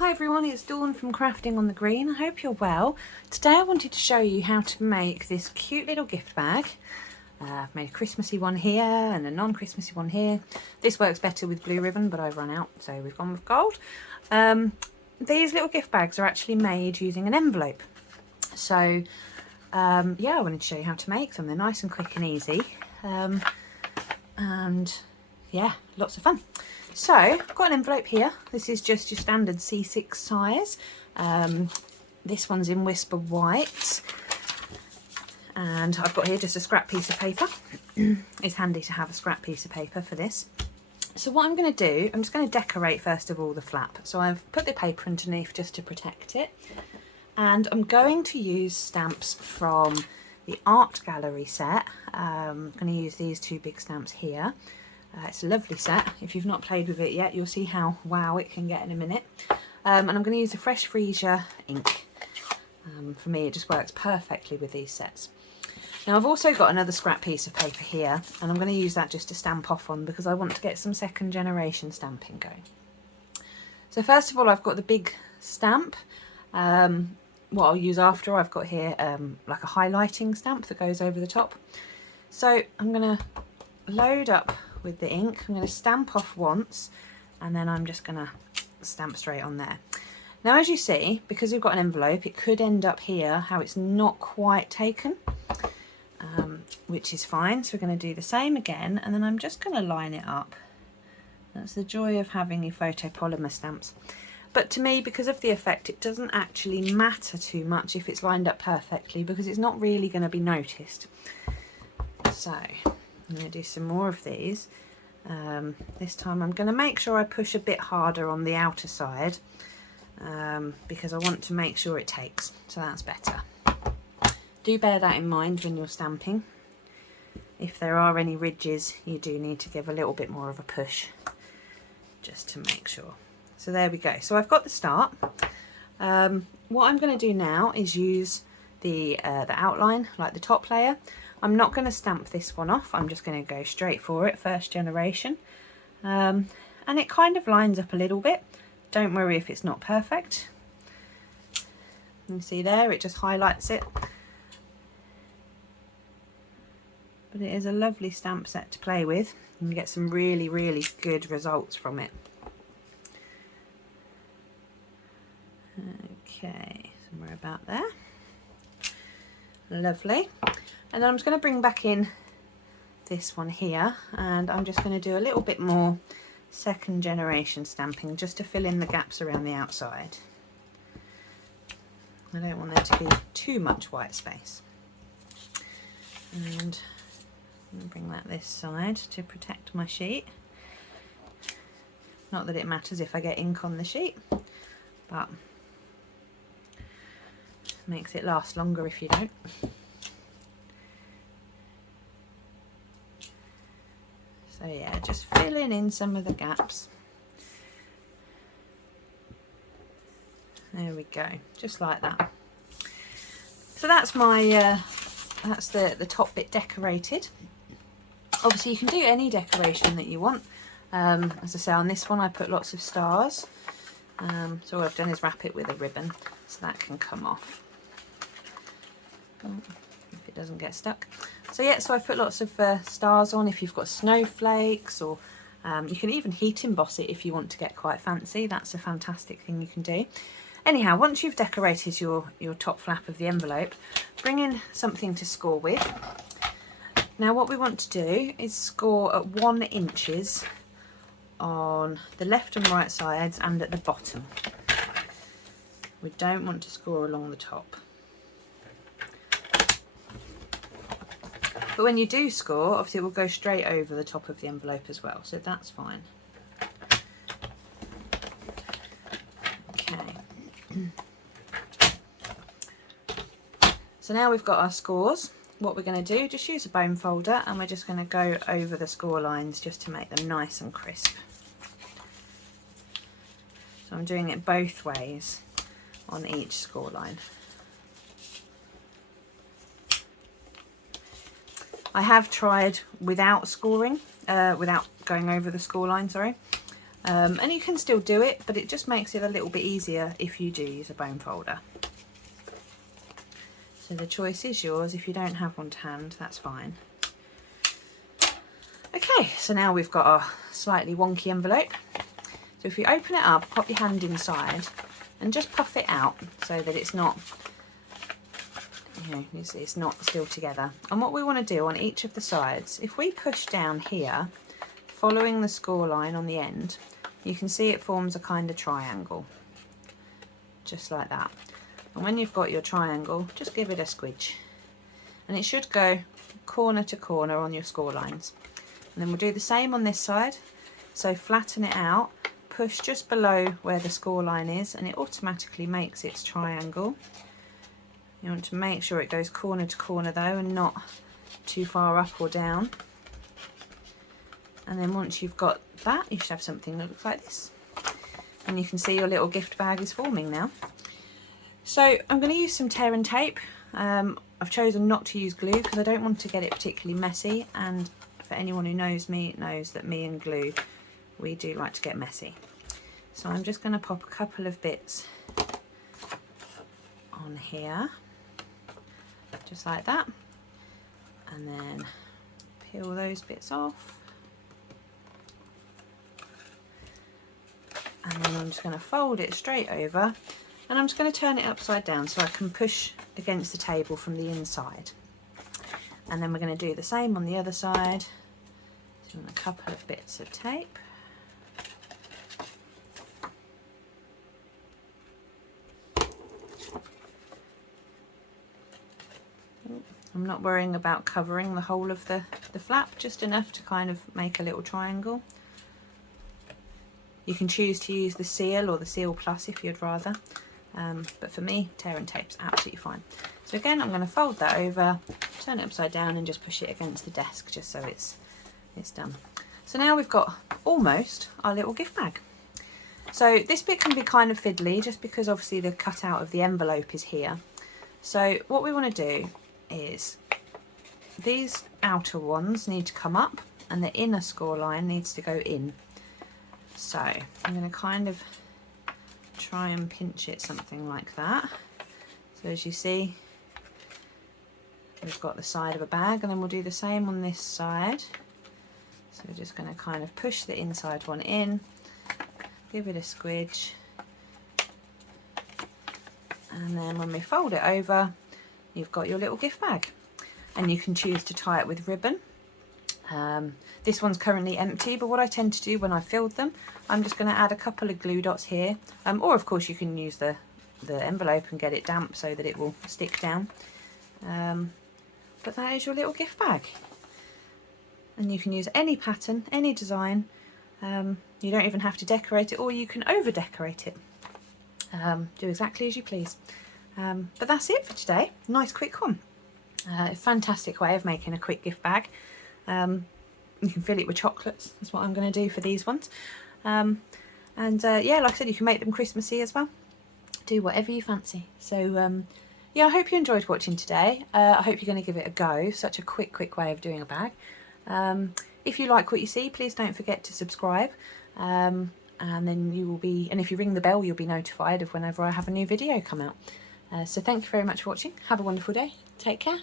Hi everyone, it's Dawn from Crafting on the Green. I hope you're well. Today I wanted to show you how to make this cute little gift bag. I've made a Christmassy one here and a non-Christmassy one here. This works better with blue ribbon, but I've run out, so we've gone with gold. These little gift bags are actually made using an envelope. So yeah, I wanted to show you how to make them. They're nice and quick and easy. And yeah, lots of fun. So I've got an envelope here. This is just your standard C6 size. This one's in Whisper White. And I've got here just a scrap piece of paper. It's handy to have a scrap piece of paper for this. So what I'm going to do, I'm just going to decorate first of all the flap. So I've put the paper underneath just to protect it. And I'm going to use stamps from the art gallery set. I'm going to use these two big stamps here. It's a lovely set. If you've not played with it yet, you'll see how wow it can get in a minute. And I'm going to use a Fresh Freesia ink. For me, it just works perfectly with these sets. Now I've also got another scrap piece of paper here, and I'm going to use that just to stamp off on because I want to get some second generation stamping going. So first of all, I've got the big stamp. What I'll use after, I've got here like a highlighting stamp that goes over the top. So I'm going to load up with the ink. I'm going to stamp off once and then I'm just going to stamp straight on there. Now as you see, because we've got an envelope, it could end up here how it's not quite taken, which is fine. So we're going to do the same again, and then I'm just going to line it up. That's the joy of having your photopolymer stamps. But to me, because of the effect, it doesn't actually matter too much if it's lined up perfectly, because it's not really going to be noticed. So I'm going to do some more of these. This time I'm going to make sure I push a bit harder on the outer side because I want to make sure it takes, so that's better. Do bear that in mind when you're stamping. If there are any ridges, you do need to give a little bit more of a push just to make sure. So there we go. So I've got the start. What I'm going to do now is use the outline, like the top layer. I'm not going to stamp this one off, I'm just going to go straight for it, first generation. And it kind of lines up a little bit. Don't worry if it's not perfect. You see there, it just highlights it. But it is a lovely stamp set to play with. You can get some really, really good results from it. Okay, somewhere about there. Lovely. And then I'm just going to bring back in this one here, and I'm just going to do a little bit more second generation stamping just to fill in the gaps around the outside. I don't want there to be too much white space. And I'm going to bring that this side to protect my sheet. Not that it matters if I get ink on the sheet, but it makes it last longer if you don't. So yeah, just filling in some of the gaps. There we go, just like that. So that's my that's the top bit decorated. Obviously you can do any decoration that you want. As I say, on this one I put lots of stars. So all I've done is wrap it with a ribbon so that can come off. If it doesn't get stuck. So yeah, so I've put lots of stars on. If you've got snowflakes, or you can even heat emboss it if you want to get quite fancy. That's a fantastic thing you can do. Anyhow, once you've decorated your top flap of the envelope, bring in something to score with. Now what we want to do is score at 1 inch on the left and right sides and at the bottom. We don't want to score along the top. But when you do score, obviously it will go straight over the top of the envelope as well, so that's fine. Okay. So now we've got our scores. What we're going to do, just use a bone folder and we're just going to go over the score lines just to make them nice and crisp. So I'm doing it both ways on each score line. I have tried without scoring, without going over the score line, sorry. And you can still do it, but it just makes it a little bit easier if you do use a bone folder. So the choice is yours. If you don't have one to hand, that's fine. Okay, so now we've got our slightly wonky envelope. So if you open it up, pop your hand inside and just puff it out so that it's not, you know, it's not still together. And what we want to do on each of the sides, if we push down here, following the score line on the end, you can see it forms a kind of triangle, just like that. And when you've got your triangle, just give it a squidge. And it should go corner to corner on your score lines. And then we'll do the same on this side. So flatten it out, push just below where the score line is, and it automatically makes its triangle. You want to make sure it goes corner to corner though, and not too far up or down. And then once you've got that, you should have something that looks like this. And you can see your little gift bag is forming now. So I'm going to use some tear and tape. I've chosen not to use glue because I don't want to get it particularly messy, and for anyone who knows me knows that me and glue, we do like to get messy. So I'm just going to pop a couple of bits on here, just like that, and then peel those bits off. And then I'm just going to fold it straight over, and I'm just going to turn it upside down so I can push against the table from the inside. And then we're going to do the same on the other side. So a couple of bits of tape. I'm not worrying about covering the whole of the flap, just enough to kind of make a little triangle. You can choose to use the seal or the seal plus if you'd rather, but for me, tear and tape's absolutely fine. So again, I'm going to fold that over, turn it upside down, and just push it against the desk just so it's done. So now we've got almost our little gift bag. So this bit can be kind of fiddly just because obviously the cutout of the envelope is here. So what we want to do is these outer ones need to come up and the inner score line needs to go in. So I'm going to kind of try and pinch it something like that. So as you see, we've got the side of a bag, and then we'll do the same on this side. So we're just going to kind of push the inside one in, give it a squidge, and then when we fold it over, you've got your little gift bag. And you can choose to tie it with ribbon. This one's currently empty, but what I tend to do when I filled them, I'm just going to add a couple of glue dots here, or of course you can use the envelope and get it damp so that it will stick down. But that is your little gift bag, and you can use any pattern, any design. You don't even have to decorate it, or you can over decorate it. Do exactly as you please. But that's it for today. Nice quick one. Fantastic way of making a quick gift bag. You can fill it with chocolates. That's what I'm going to do for these ones. Yeah, like I said, you can make them Christmassy as well. Do whatever you fancy. So yeah, I hope you enjoyed watching today. I hope you're going to give it a go. Such a quick way of doing a bag. If you like what you see, please don't forget to subscribe. And then you will be, and if you ring the bell, you'll be notified of whenever I have a new video come out. So thank you very much for watching. Have a wonderful day. Take care.